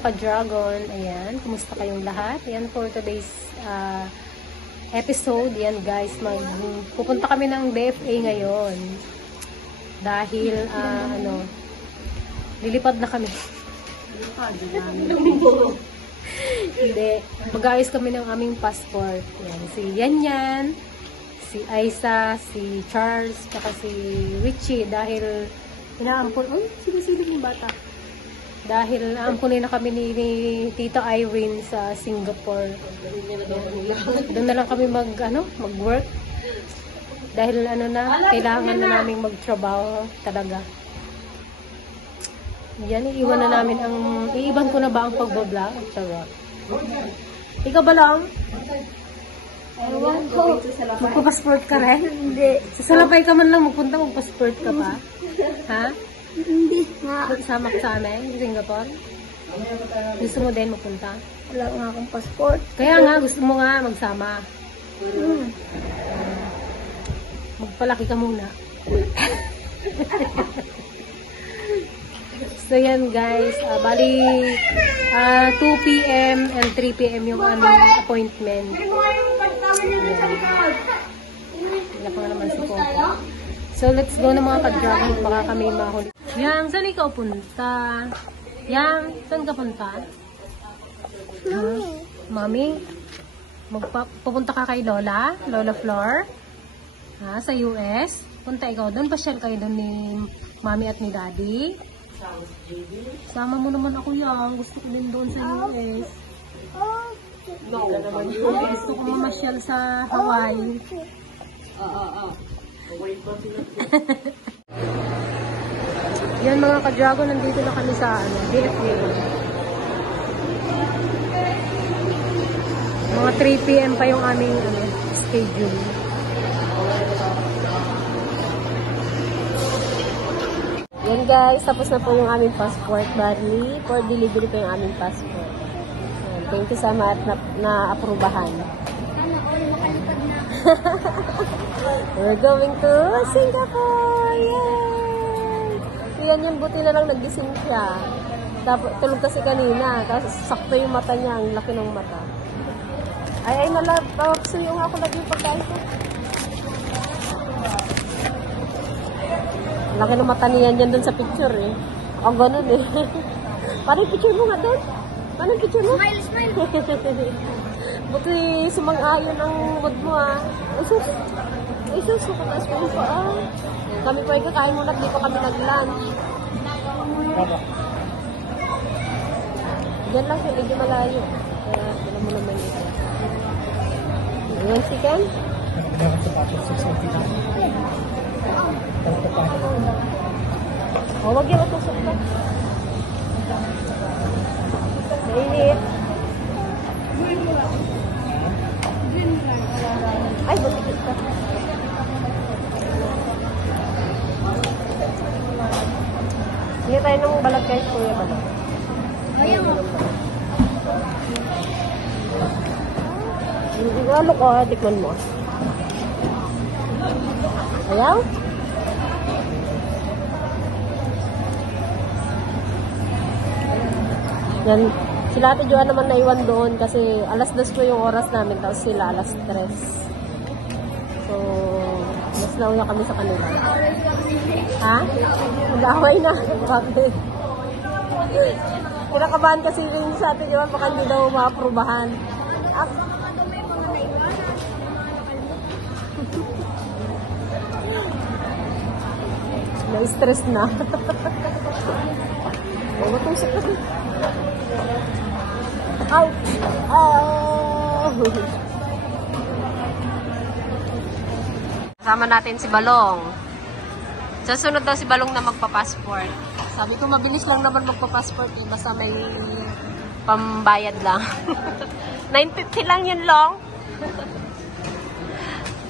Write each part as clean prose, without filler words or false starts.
mga ka-dragon. Ayan, kumusta kayong lahat? Ayan for today's episode. Ayan guys, pupunta kami ng BFA ngayon. Dahil, lilipad na kami. Hindi. Mag-aayos kami ng aming passport. Ayan, si Yanyan, si Aisa, si Charles, tsaka si Richie. Dahil, inaampun, sinisilip yung bata. Dahil aampunin na kami ni Tita Irene sa Singapore. Doon na lang kami mag-work. Dahil kailangan na namin magtrabaho talaga. Yan, iiwan ko na ba ang pagbablog? Charot. Ikaw ba lang? Ewan ko. Magpa-passport ka rin? Hindi. Sasalapay ka man lang magpunta, mag-passport ka pa? Ha? Hindi nga. Magsama ka sa amin sa Singapore? Gusto mo din magpunta? Wala nga akong passport. Kaya nga, gusto mo nga magsama. Magpalaki ka muna. So yan guys, bali 2 PM and 3 PM yung aming appointment. Wala pa nga naman si Coco. So let's go na mga ka-dragon, baka kami mahuli. Yang, saan ikaw punta? Yang, saan ka punta? Mami? Pupunta ka kay Lola? Lola Flor? Sa US? Punta ikaw doon? Pasyal kayo doon ni Mami at ni Daddy? Sama mo naman ako Yang. Gusto ko din doon sa US. Gusto ko mamasyal sa Hawaii. Yan mga ka-dragon, nandito na kami sa BFA. Mga 3 PM pa yung aming schedule. Yan guys, tapos na po yung aming passport. Bali, for delivery po yung aming passport. Thank you sa mga na-aprubahan. We're going to Singapore! Yay! Yan yung buti na lang nagising siya. Tulog kasi kanina. Tapos sakto yung mata niya. Ang laki ng mata. Ay, nalapsuyo nga ako lagi yung pagkain ko. Laki ng mata niyan yan dun sa picture eh. Ako ganun eh. Parang picture mo nga dun? Parang picture mo? Smile, smile! Buti sumang-ayon ang wag mo ah. Isus, kapag mo pa ah. Kami pa kakain muna, di pa kami nag-lunch. Diyan lang siya, medyo malayo. Kaya, alam mo naman ito. Yung chicken? Wag yung matusok ka. Mainit. Ay, butikit ka. Hindi tayo ng balat guys, kuya balat. Ayaw mo. Ano ko, tikman mo. Ayaw? Yan. Sila Ate Joanne naman naiwan doon kasi alas 2 po yung oras namin, tapos sila alas 3. So, mas nauya kami sa kanila. Ha? Mag-away na. Bakit? Kinakabahan kasi rin sa Ate Joanne, baka hindi daw maaprubahan. Na-stress na. Matusok na. Ow! Oh! Kasama natin si Balong. Sasunod daw si Balong na magpa-passport. Sabi ko mabilis lang naman magpa-passport eh. Basta may pambayad lang. 950 lang yun long.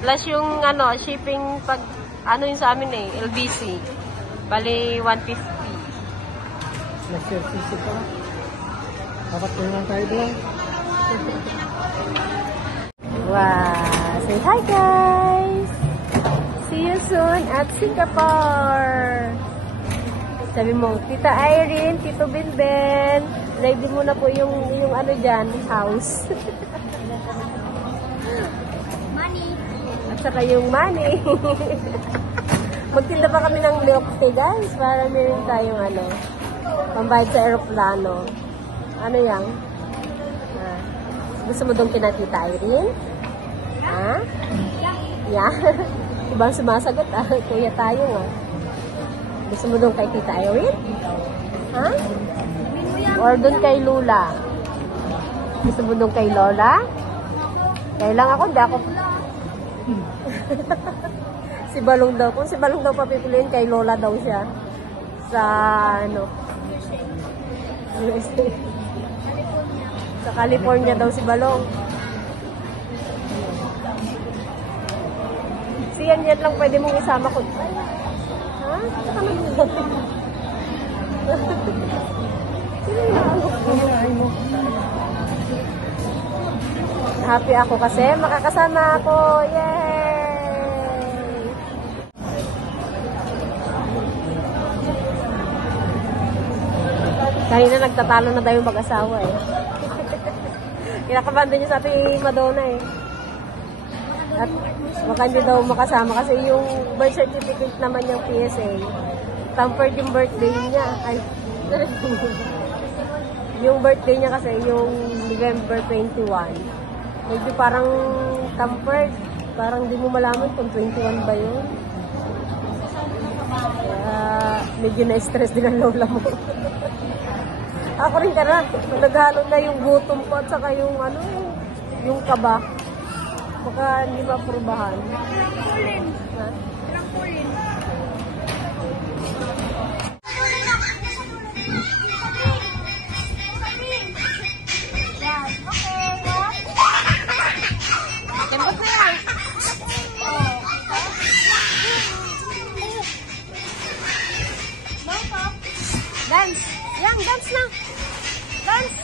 Plus yung shipping pag yung sa amin eh, LBC. Bali 150. Nag-service pa. Dapat lang tayo doon. Wow! Say hi guys! See you soon at Singapore! Sabi mo, Tita Irene, Tito Benben, Ready mo na po yung ano dyan, house. Money. At saka yung money. Magtinda pa kami ng milk tea, guys, para meron tayong ano, pambayad sa aeroplano. Ano yan? Ah, gusto mo doon kinakita, Irene? Ha? Yeah. Ibang sumasagot, ah. Kuya tayo, ah. Gusto mo doon kay Tita Irene? Ha? Or doon kay Lula? Gusto mo doon kay Lola? Kaya lang ako, di ako. Si Balong daw. Kung si Balong daw papipiliin, kay Lola daw siya. Sa, ano, USA. Sa California daw si Balong. Si yan lang pwede mong isama ko. Ha? Saka happy ako kasi makakasama ako. Yay! Kanina nagtatalo na tayo mag-asawa eh. Kinakabando niya sa ating Madonna eh. At baka hindi daw makasama kasi yung birth certificate naman yung PSA. Tampered yung birthday niya. Ay, yung birthday niya kasi yung November 21. Medyo parang tampered. Parang di mo malaman kung 21 ba yun. Kaya medyo na-stress din ang lola mo. Ako rin ka na. Naghalo na yung gutom ko at saka yung ano, yung kaba. Baka hindi ma-aprobahan. Ha? Tembok na yan. Dance. Yang, dance na. Dance.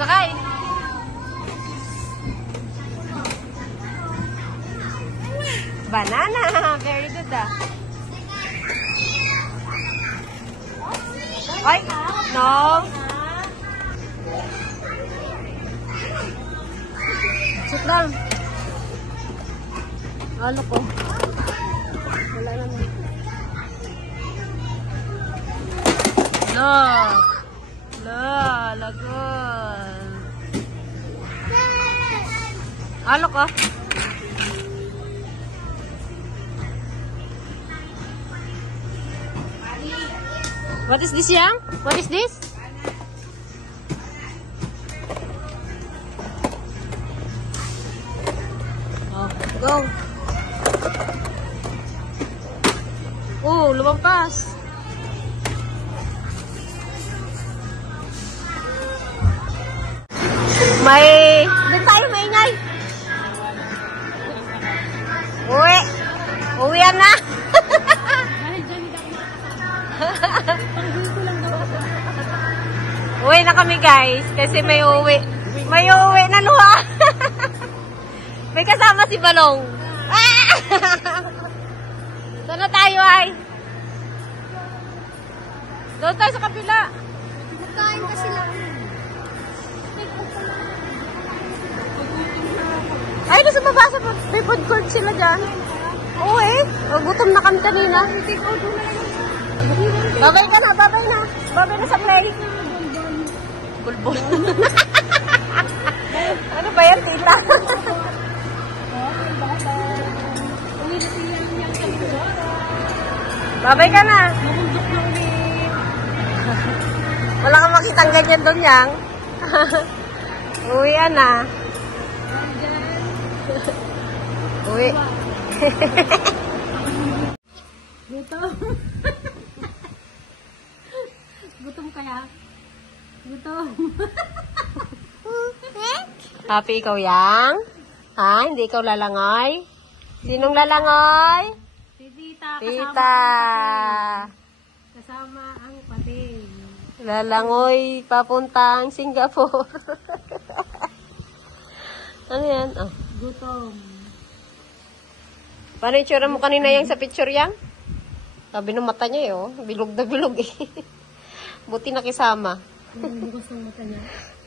Sakay. Banana. Very good ah. Ay, no. Sit down. Ano ko? Wala naman. No. No, lagon. Ano ko? What is this, Yang? What is this? Oh, go. Oh, lumampas. Doon tayo maingay. Uwian na. Uwi na kami guys, kasi may uwi. May uwi na luha. May kasama si Balong. Doon na tayo ay. Doon tayo sa kabila. Magkain ka sila. Ay, nasa baba sa may food court sila dyan. Uwi. Gutom na kami kanina. Babay ka na, babay na. Babay na sa play. Bulbul. Ano ba yan, tita? Babay ka na. Wala kang makitang ganyan doon, Yang. Uwian na. Uwi. Gutom. Gutom kaya? Gutom. Happy ikaw, Yang? Ha? Hindi ikaw lalangoy? Sinong lalangoy? Si Tita. Tita. Kasama ang pating. Lalangoy, papuntang Singapore. Ano yan? Oh. Gutom. Paano yung tsura mo kanina yang sa picture yang? Sabi ng mata niya oh. Bilog na bilog eh. Buti nakisama. Bukas ng mata niya.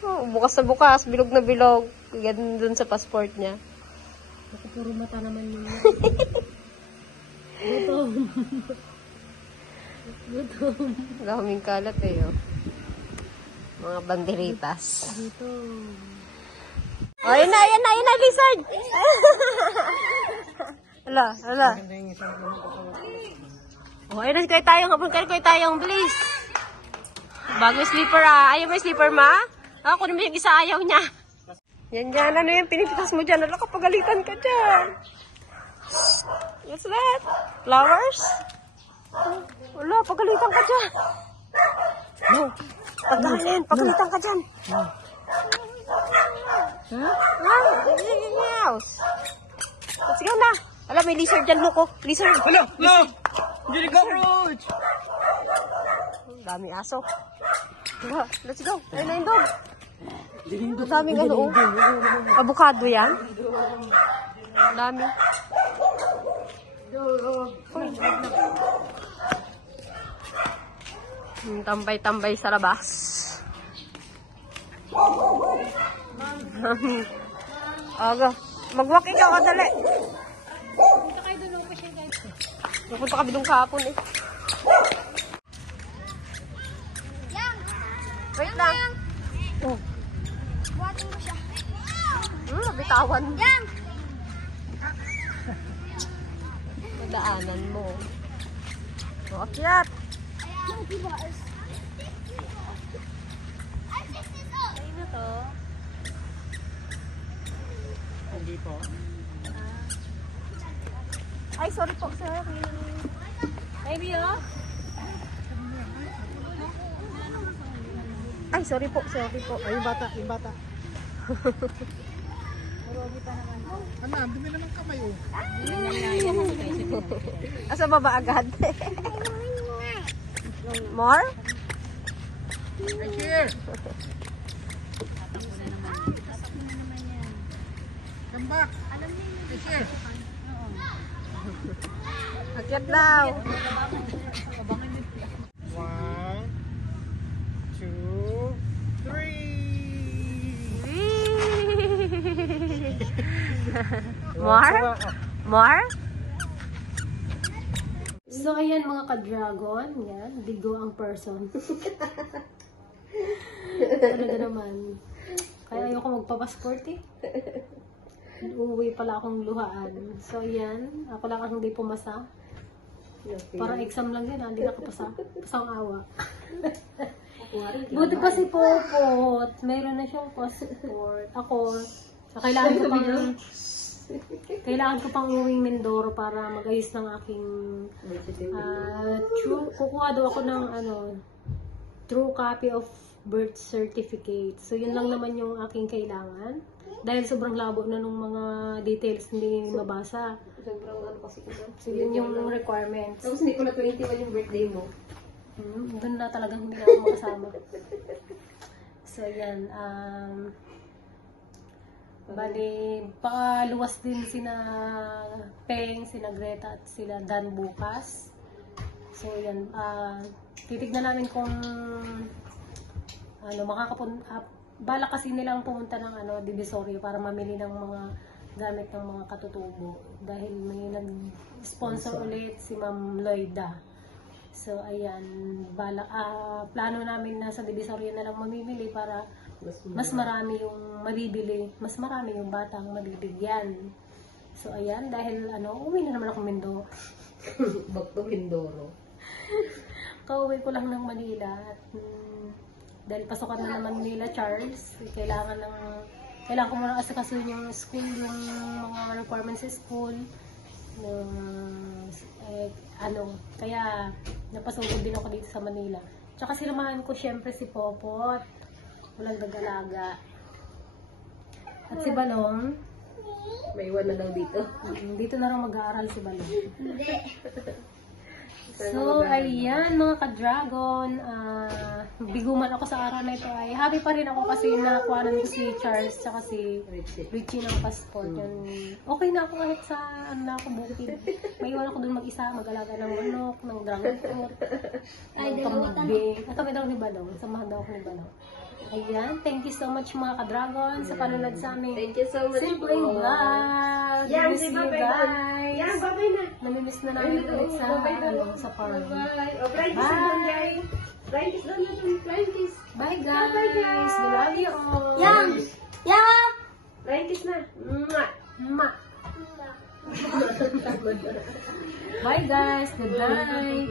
Oh, bukas na bukas. Bilog na bilog. Yan dun sa passport niya. Ako puro mata naman yun. Gutom. Gutom. Daming kalat eh oh. Mga banderitas. Gutom. Oh, ayun na, lizard! Hala. Maganda yung isang Oh, ayun na, kuya tayong, bilis. Bagong slipper ah. Ayaw mo yung slipper ma? Ah, kunin mo yung isa, ayaw niya. Yan, ano yung pinipitas mo dyan? Ala, kapagalitan ka dyan. What's that? Flowers? Wala, pagalitan ka dyan. No. Pagalitan ka dyan. Let's go na. Alam, may lizard dyan, Luko. Lizard. Hello! No! Hindi cockroach! Dami aso. Diba? Let's go. Ayun na yung dog. Ang daming ano, oh. Avocado yan. Ang dami. Tambay-tambay sa labas. Aga. Mag-walk ikaw, kadali. Pupunta kami doon kahapon eh. Yang! Wait lang. Oh. Buhatin mo siya. Bitawan. Yang! Daanan mo. O, akyat. Yang, diba? Ayun na to. Hindi po. Ay, sorry po, sir. Maybe, oh. Ay, sorry po. Ay, yung bata. Ano, dumi naman kamay oh. Asa baba agad? More? Right here! Come back! Right here! Akyat daw. 1, 2, 3! More? So, ayan mga ka-dragon. Yan, bigo ang person. Talaga naman. Kaya ayoko magpapasport eh. Uuwi pala akong luhaan. So, ayan. Ako lang ang hindi pumasa. Parang exam lang din, hindi nakapasa. Pasang awa. Buti pa si Popot. Mayroon na siyang passport. Ako, kailangan ko pang uwing Mindoro para mag-ayos ng aking kukuha daw ako ng true copy of birth certificate. So, yun lang naman yung aking kailangan. Dahil sobrang labo na nung mga details hindi mabasa. Sobrang ano kasi ito. So, yun yung requirements. Tapos hindi ko na 21 yung birthday mo. Doon na talagang hindi na ako makasama. So, yan. Bali, pakaluwas din sina Peng, sina Greta at sila Dan bukas. So, yan. Titignan namin kung bala kasi nilang pumunta ng Divisoria para mamili ng mga gamit ng mga katutubo. Dahil may nag-sponsor ulit si Ma'am Lloyda. So, ayan. Plano namin na sa Divisoria na lang mamimili para mas marami yung mabibili. Mas marami yung batang mabibigyan. So, ayan. Dahil, uwi na naman ako Mindoro. Back to Mindoro. Kauwi ko lang ng Manila. At, dahil pasukan na naman nila Charles, kailangan ko muna asikasun yung school, yung mga requirements sa school. Kaya napasugod din ako dito sa Manila. Tsaka sinamahan ko syempre si Popot. Walang dagalaga. At si Balong. May iwan na daw dito. Dito na lang mag-aaral si Balong. So, ayan mga ka-dragon. Biguman ako sa araw na ito ay happy pa rin ako kasi nakuhanan ko si Charles tsaka si Richie ng passport. Yan. Okay na ako kahit sa ano na ako bukid. Maiwan ako dun mag-isa, mag-alaga ng manok, ng dragon fruit, ng kambing. At kami daw ni Balong. Samahan daw ako ni Balong. Ayan, thank you so much mga ka-dragon sa panonood sa amin. Thank you so much Simpleng po. vlog. Yan, Miss si you Babay. guys. Yan, babay na. Namimiss na namin ulit sa, sa farm. Bye. O, flying kiss doon, guys. Flying kiss doon natin. Flying kiss. Bye guys. We love you all. Yang! Yang! Flying kiss na. Mwah. Ma. Bye guys. Good night.